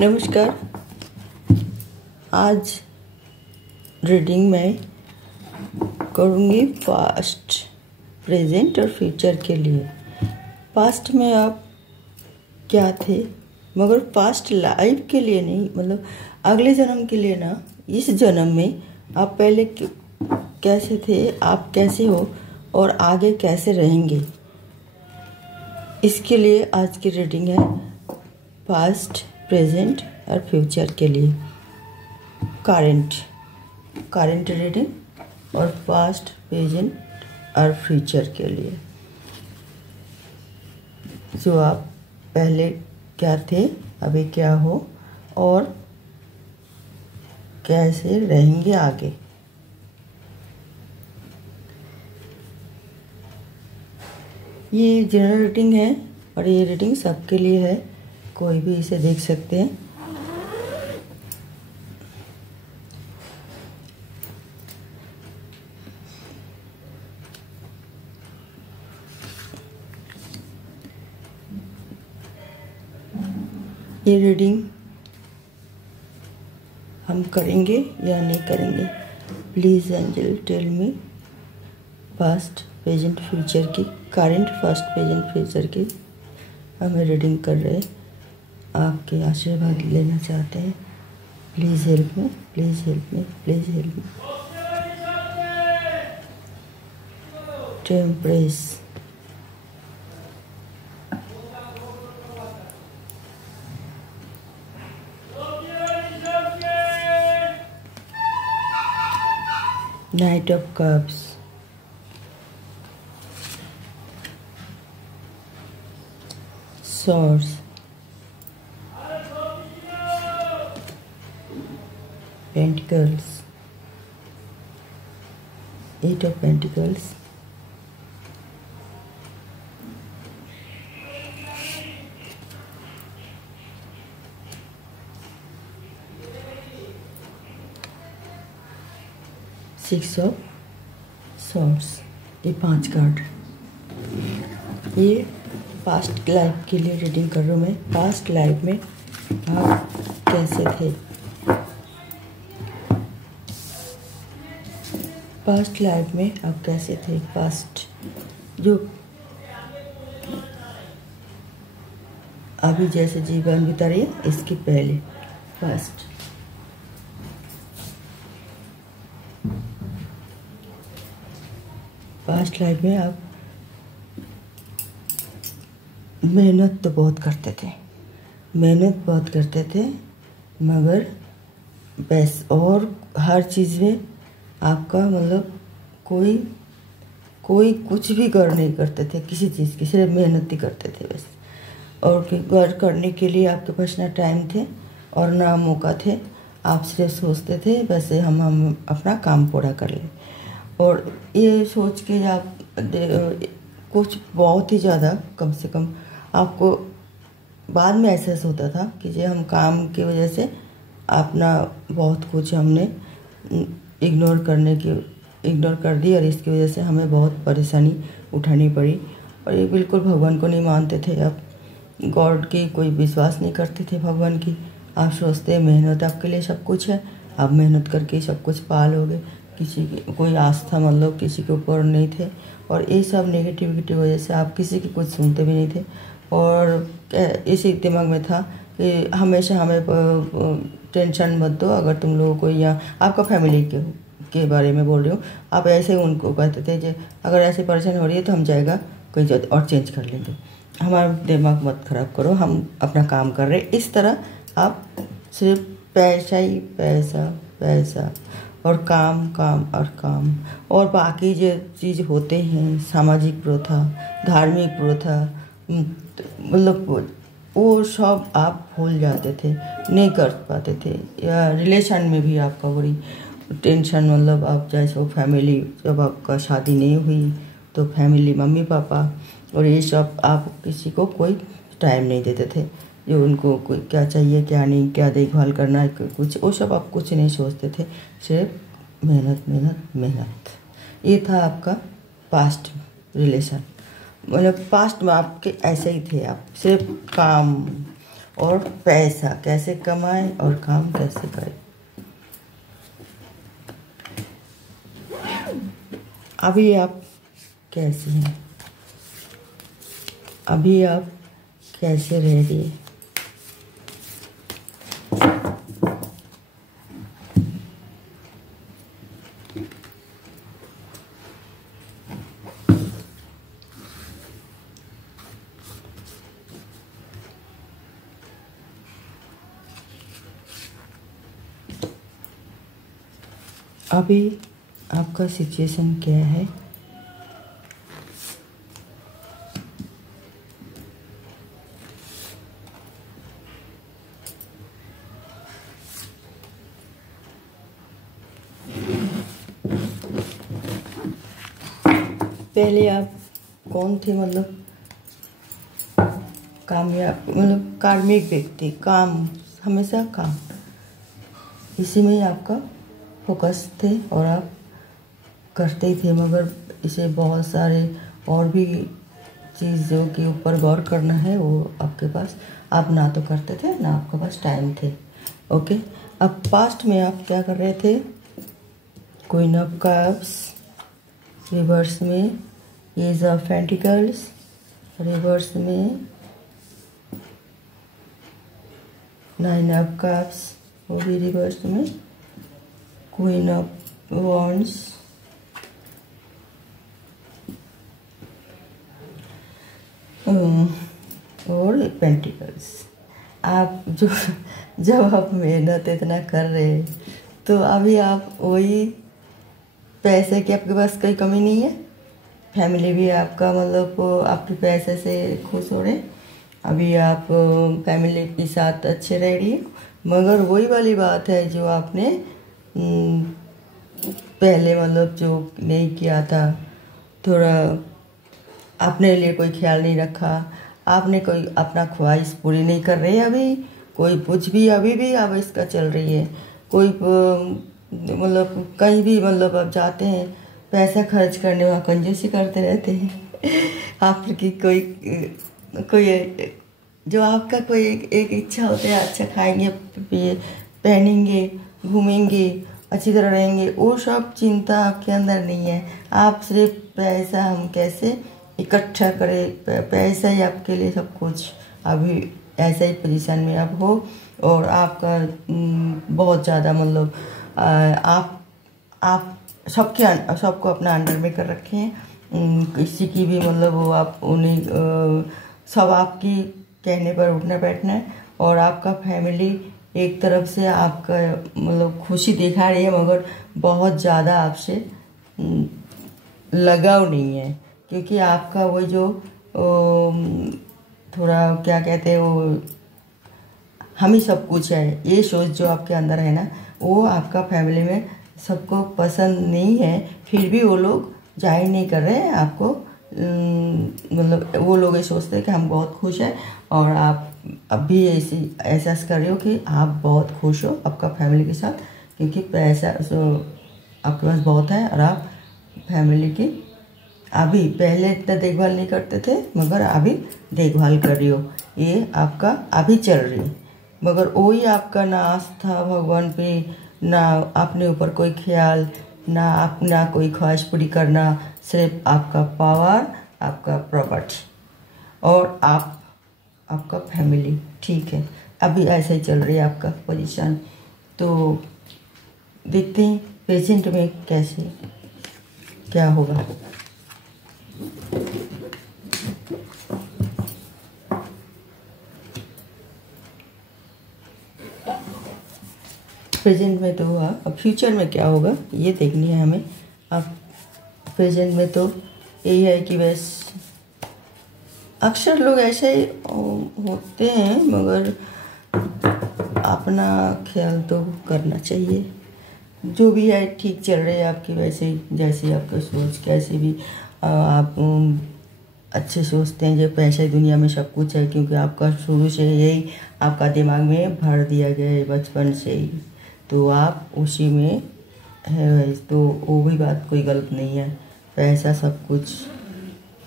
नमस्कार। आज रीडिंग में करूँगी पास्ट, प्रेजेंट और फ्यूचर के लिए। पास्ट में आप क्या थे, मगर पास्ट लाइफ के लिए नहीं, मतलब अगले जन्म के लिए ना। इस जन्म में आप पहले कैसे थे, आप कैसे हो और आगे कैसे रहेंगे, इसके लिए आज की रीडिंग है। पास्ट, प्रेजेंट और फ्यूचर के लिए करंट रीडिंग और पास्ट, प्रेजेंट और फ्यूचर के लिए। जो आप पहले क्या थे, अभी क्या हो और कैसे रहेंगे आगे। ये जनरल रीडिंग है और ये रीडिंग सबके लिए है, कोई भी इसे देख सकते हैं। ये रीडिंग हम करेंगे या नहीं करेंगे, please angel tell me. Past, present, future की, करंट, पास्ट, प्रेजेंट, फ्यूचर की हमें रीडिंग कर रहे हैं। आपके आशीर्वाद लेना चाहते हैं। Please help me, please help me, please help me. Temperance, knight of cups, swords, pentacles, eight of pentacles, six of swords। ये 5 कार्ड। ये पास्ट लाइफ के लिए रीडिंग कर रहा हूँ मैं। पास्ट लाइफ में आप कैसे थे, पास्ट लाइफ में आप कैसे थे, पास्ट जो अभी जैसे जीवन बिता रही है इसके पहले। पास्ट लाइफ में आप मेहनत तो बहुत करते थे, मगर बस और हर चीज़ में आपका मतलब कोई कुछ भी गौर नहीं करते थे किसी चीज़ की, सिर्फ मेहनत ही करते थे बस। और गौर करने के लिए आपके पास ना टाइम थे और ना मौका थे। आप सिर्फ सोचते थे बस हम अपना काम पूरा कर लें, और ये सोच के आप कुछ बहुत ही ज़्यादा, कम से कम आपको बाद में एहसास होता था कि जो हम काम की वजह से अपना बहुत कुछ हमने इग्नोर कर दी, और इसकी वजह से हमें बहुत परेशानी उठानी पड़ी। और ये बिल्कुल भगवान को नहीं मानते थे आप, गॉड की कोई विश्वास नहीं करते थे भगवान की। आप सोचते मेहनत आपके लिए सब कुछ है, आप मेहनत करके सब कुछ पा लोगे। किसी की कोई आस्था मतलब किसी के ऊपर नहीं थे, और ये सब नेगेटिविटी की वजह से आप किसी की कुछ सुनते भी नहीं थे। और इसी दिमाग में था कि हमेशा हमें टेंशन मत दो। अगर तुम लोगों को, या आपका फैमिली के बारे में बोल रही हूँ, आप ऐसे उनको कहते थे कि अगर ऐसी परेशानी हो रही है तो हम जाएगा कोई और चेंज कर लेंगे, हमारा दिमाग मत खराब करो, हम अपना काम कर रहे हैं। इस तरह आप सिर्फ पैसा ही पैसा और काम और काम, और बाकी जो चीज़ होते हैं, सामाजिक प्रथा, धार्मिक प्रथा, मतलब वो सब आप भूल जाते थे, नहीं कर पाते थे। या रिलेशन में भी आपका बड़ी टेंशन, मतलब आप जैसे फैमिली, जब आपका शादी नहीं हुई तो फैमिली, मम्मी पापा और ये सब, आप किसी को कोई टाइम नहीं देते थे, जो उनको कोई क्या चाहिए क्या नहीं, क्या देखभाल करना है, कुछ वो सब आप कुछ नहीं सोचते थे, सिर्फ मेहनत। ये था आपका पास्ट रिलेशन। मतलब पास्ट में आपके ऐसे ही थे, आप सिर्फ काम और पैसा कैसे कमाएं और काम कैसे करें। अभी आप कैसे हैं, अभी आप कैसे रह रही है। अभी आपका सिचुएशन क्या है। पहले आप कौन थे, मतलब कामयाब, मतलब कार्मिक व्यक्ति, काम, हमेशा काम, इसी में ही आपका फोकस थे और आप करते ही थे। मगर इसे बहुत सारे और भी चीज़ों के ऊपर गौर करना है, वो आपके पास, आप ना तो करते थे ना आपके पास टाइम थे। ओके, अब पास्ट में आप क्या कर रहे थे। क्वीन ऑफ कप्स रिवर्स में, एज ऑफ पेंटिकल्स रिवर्स में, नाइन ऑफ कप्स वो भी रिवर्स में, क्वीन ऑफ वॉन्ड्स और पेंटिकल्स। आप जो जब आप मेहनत इतना कर रहे हैं तो अभी आप वही पैसे की आपके पास कोई कमी नहीं है। फैमिली भी आपका मतलब आपके पैसे से खुश हो रहे हैं। अभी आप फैमिली के साथ अच्छे रह रही है। मगर वही वाली बात है जो आपने पहले मतलब जो नहीं किया था, थोड़ा अपने लिए कोई ख्याल नहीं रखा, आपने कोई अपना ख्वाहिश पूरी नहीं कर रहे। अभी कोई कुछ भी अभी भी अब इसका चल रही है। कोई मतलब कहीं भी मतलब आप जाते हैं, पैसा खर्च करने वहाँ कंजूसी करते रहते हैं। आपकी कोई जो आपका कोई एक इच्छा होता है, अच्छा खाएंगे पहनेंगे घूमेंगे अच्छी तरह रहेंगे, वो सब चिंता आपके अंदर नहीं है। आप सिर्फ पैसा हम कैसे इकट्ठा करें, पैसा ही आपके लिए सब कुछ। अभी ऐसा ही पोजीशन में आप हो और आपका बहुत ज़्यादा मतलब आप सबको अपना अंडर में कर रखे हैं। किसी की भी मतलब वो आप उन्हें सब आपकी कहने पर उठना बैठना है। और आपका फैमिली एक तरफ से आपका मतलब खुशी दिखा रही है, मगर बहुत ज़्यादा आपसे लगाव नहीं है। क्योंकि आपका वो जो थोड़ा क्या कहते हैं, वो हम ही सब कुछ है, ये सोच जो आपके अंदर है ना, वो आपका फैमिली में सबको पसंद नहीं है। फिर भी वो लोग जाहिर नहीं कर रहे हैं आपको, मतलब वो लोग ये सोचते हैं कि हम बहुत खुश हैं। और आप अब भी ऐसी एहसास कर रहे हो कि आप बहुत खुश हो आपका फैमिली के साथ, क्योंकि पैसा आपके पास बहुत है। और आप फैमिली की अभी पहले इतना देखभाल नहीं करते थे, मगर अभी देखभाल कर रही हो, ये आपका अभी चल रही है। मगर वही आपका ना आस्था भगवान पे, ना अपने ऊपर कोई ख्याल, ना कोई ख्वाहिश पूरी करना, सिर्फ आपका पावर, आपका प्रॉपर्टी और आपका फैमिली। ठीक है, अभी ऐसा ही चल रही है आपका पोजीशन। तो देखते हैं प्रेजेंट में कैसे क्या होगा। प्रेजेंट में तो हुआ, अब फ्यूचर में क्या होगा ये देखनी है हमें। अब प्रेजेंट में तो यही है कि बस अक्सर लोग ऐसे ही होते हैं, मगर अपना ख्याल तो करना चाहिए। जो भी है ठीक चल रही है आपकी, वैसे जैसे आपका सोच कैसे भी आप अच्छे सोचते हैं। जो पैसा ही दुनिया में सब कुछ है, क्योंकि आपका शुरू से यही आपका दिमाग में भर दिया गया है बचपन से ही, तो आप उसी में है। तो वो भी बात कोई गलत नहीं है। पैसा सब कुछ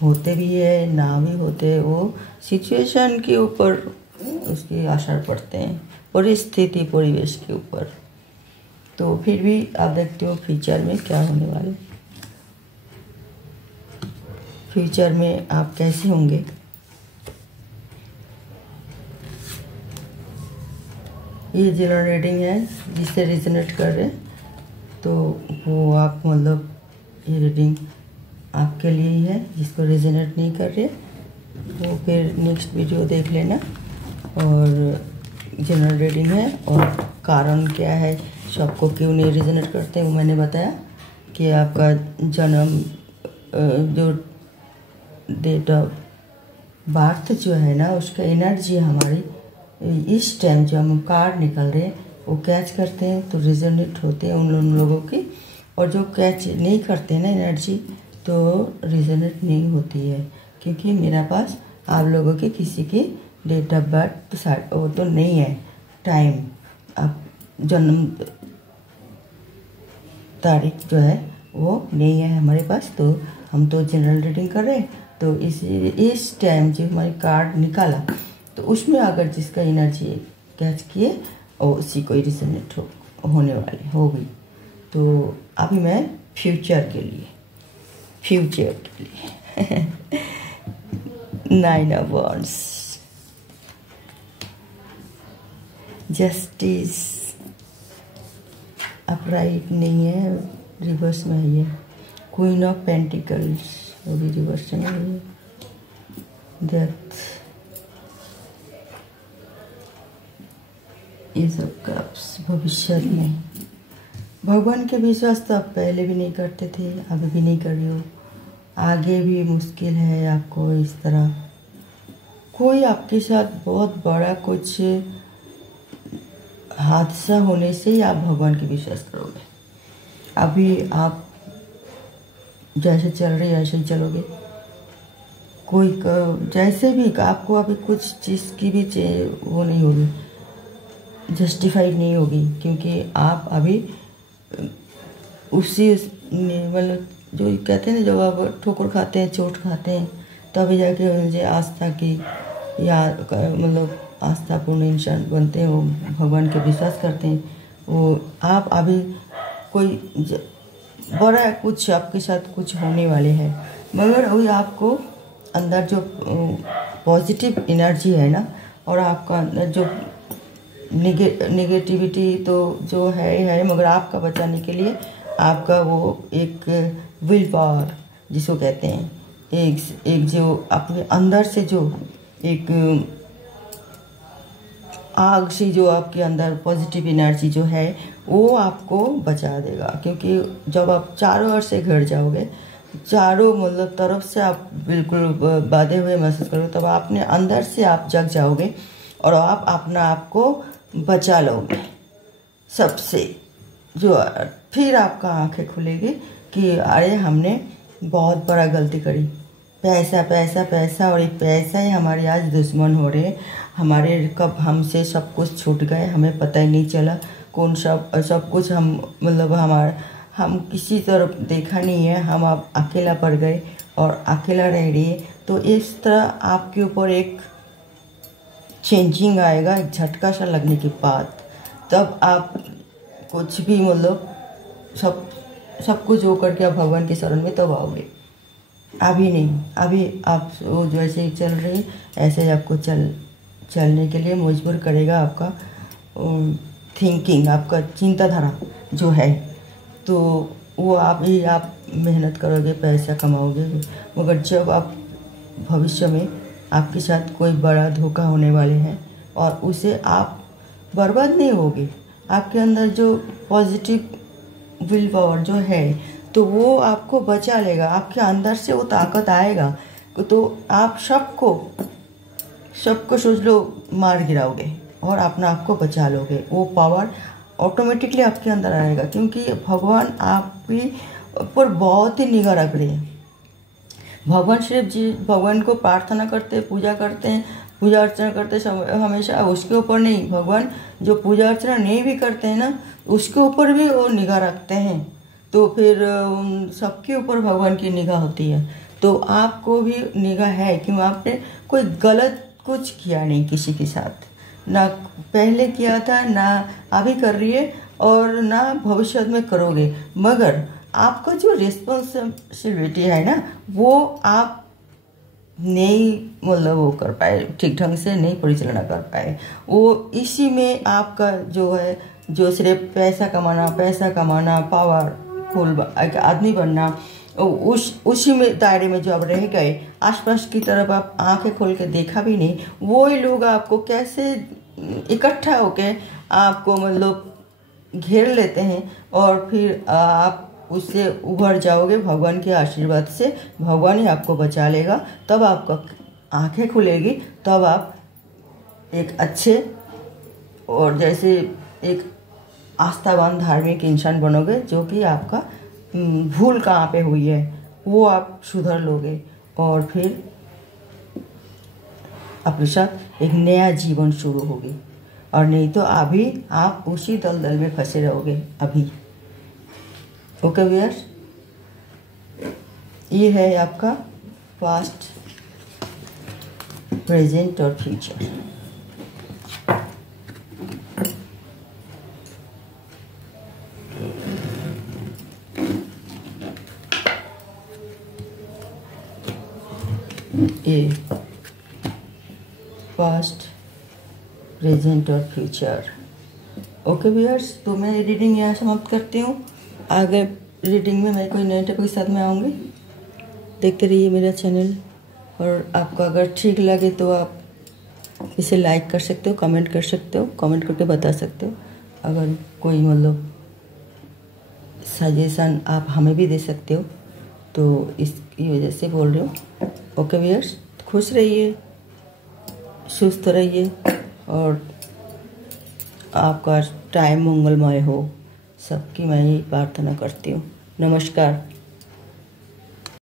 होते भी है ना भी होते, वो सिचुएशन के ऊपर उसके असर पड़ते हैं परिस्थिति परिवेश के ऊपर। तो फिर भी आप देखते हो फ्यूचर में क्या होने वाले, फ्यूचर में आप कैसे होंगे। ये जनरल रीडिंग है जिससे रिजनेट कर रहे हैं, तो वो आप मतलब ये रीडिंग आपके लिए ही है। जिसको रिजनेट नहीं कर रहे वो फिर नेक्स्ट वीडियो देख लेना। और जनरल रीडिंग है और कारण क्या है, सबको क्यों नहीं रिजनेट करते वो मैंने बताया कि आपका जन्म जो डेट ऑफ बर्थ जो है ना, उसका एनर्जी हमारी इस टाइम जो हम कार्ड निकल रहे हैं वो कैच करते हैं तो रिजनेट होते हैं उन लोगों की, और जो कैच नहीं करते हैं ना एनर्जी तो रिजनेट नहीं होती है। क्योंकि मेरे पास आप लोगों के किसी की डेट ऑफ बर्थ तो वो तो नहीं है, टाइम आप जन्म तारीख जो है वो नहीं है हमारे पास। तो हम तो जनरल रीडिंग कर रहे हैं, तो इस टाइम जो हमारी कार्ड निकाला तो उसमें अगर जिसका एनर्जी कैच किए और उसी को रिजनेट होने वाली होगी। तो अभी मैं फ्यूचर के लिए nine of wands, justice upright नहीं है, रिवर्स में है ये। क्वीन ऑफ पेंटिकल्स वो भी रिवर्स में है। डेथ, ये सब कप्स भविष्य में। भगवान के विश्वास तो आप पहले भी नहीं करते थे, अभी भी नहीं कर रहे हो, आगे भी मुश्किल है आपको। इस तरह कोई आपके साथ बहुत बड़ा कुछ हादसा होने से ही आप भगवान के विश्वास करोगे। अभी आप जैसे चल रहे ऐसे ही चलोगे। कोई जैसे भी आपको अभी कुछ चीज़ की भी वो नहीं होगी, जस्टिफाइड नहीं होगी, क्योंकि आप अभी उसी मतलब जो कहते हैं ना, जब आप ठोकर खाते हैं चोट खाते हैं तभी जाके मुझे आस्था की या मतलब आस्थापूर्ण इंसान बनते हैं, वो भगवान के विश्वास करते हैं। वो आप अभी कोई बड़ा कुछ आपके साथ कुछ होने वाले हैं, मगर वही आपको अंदर जो पॉजिटिव एनर्जी है ना, और आपका अंदर जो नेगेटिविटी तो जो है, मगर आपका बचाने के लिए आपका वो एक विल पावर जिसको कहते हैं, एक जो अपने अंदर से जो एक आग से जो आपके अंदर पॉजिटिव एनर्जी जो है वो आपको बचा देगा। क्योंकि जब आप चारों ओर से घिर जाओगे, चारों मतलब तरफ से आप बिल्कुल बांधे हुए महसूस करोगे, तब आपने अंदर से आप जग जाओगे और आप अपना आप को बचा लोगे सबसे। जो फिर आपका आंखें खुलेगी कि अरे हमने बहुत बड़ा गलती करी, पैसा पैसा पैसा, और एक पैसा ही हमारे आज दुश्मन हो रहे। हमारे कब हमसे सब कुछ छूट गए, हमें पता ही नहीं चला कौन सब कुछ हम मतलब हम किसी तरफ देखा नहीं है, हम अब अकेला पड़ गए और अकेला रह रही है। तो इस तरह आपके ऊपर एक चेंजिंग आएगा, एक झटका सा लगने के बाद, तब आप कुछ भी मतलब सब कुछ हो करके आप भगवान के शरण में तब आओगे। अभी नहीं, अभी आप वो जैसे चल रही ऐसे ही आपको चलने के लिए मजबूर करेगा आपका थिंकिंग, आपका चिंताधारा जो है। तो वो आप मेहनत करोगे, पैसा कमाओगे, मगर जब आप भविष्य में आपके साथ कोई बड़ा धोखा होने वाले हैं और उसे आप बर्बाद नहीं होगे, आपके अंदर जो पॉजिटिव विल पावर जो है तो वो आपको बचा लेगा, आपके अंदर से वो ताकत आएगा। तो आप सबको सोच लो मार गिराओगे और अपना आप को बचा लोगे। वो पावर ऑटोमेटिकली आपके अंदर आएगा, क्योंकि भगवान आपके ऊपर बहुत ही निगाह रख रहे हैं। भगवान सिर्फ भगवान को प्रार्थना करते, पूजा करते हैं, पूजा अर्चना करते हमेशा उसके ऊपर नहीं, भगवान जो पूजा अर्चना नहीं भी करते हैं ना, उसके ऊपर भी वो निगाह रखते हैं। तो फिर सबके ऊपर भगवान की निगाह होती है। तो आपको भी निगाह है कि आपने कोई गलत कुछ किया नहीं किसी के साथ, ना पहले किया था, ना अभी कर रही है और ना भविष्य में करोगे। मगर आपका जो रिस्पॉन्सिबिलिटी है ना, वो आप नहीं मतलब वो कर पाए, ठीक ढंग से नहीं परिचालना कर पाए। वो इसी में आपका जो है, जो सिर्फ पैसा कमाना, पावरफुल एक आदमी बनना, उसी में दायरे में जो आप रह गए, आसपास की तरफ आप आंखें खोल के देखा भी नहीं। वो ही लोग आपको कैसे इकट्ठा होके आपको मतलब घेर लेते हैं और फिर आप उससे उभर जाओगे भगवान के आशीर्वाद से। भगवान ही आपको बचा लेगा, तब आपका आंखें खुलेगी, तब आप एक अच्छे और जैसे एक आस्थावान धार्मिक इंसान बनोगे, जो कि आपका भूल कहाँ पे हुई है वो आप सुधर लोगे और फिर आपके साथ एक नया जीवन शुरू होगी। और नहीं तो अभी आप उसी दलदल में फंसे रहोगे अभी। ओके व्यूअर्स, ये है आपका पास्ट, प्रेजेंट और फ्यूचर। ये पास्ट, प्रेजेंट और फ्यूचर। ओके व्यूअर्स, तो मैं रीडिंग यहाँ समाप्त करती हूँ। आगे रीडिंग में मैं कोई नए टॉपिक के साथ में आऊँगी। देखते रहिए मेरा चैनल, और आपको अगर ठीक लगे तो आप इसे लाइक कर सकते हो, कमेंट कर सकते हो, कमेंट करके बता सकते हो। अगर कोई मतलब सजेशन आप हमें भी दे सकते हो, तो इसकी वजह से बोल रही हूँ। ओके व्यूअर्स, खुश रहिए, सुस्त रहिए और आपका टाइम मंगलमय हो, सबकी मैं ही प्रार्थना करती हूँ। नमस्कार।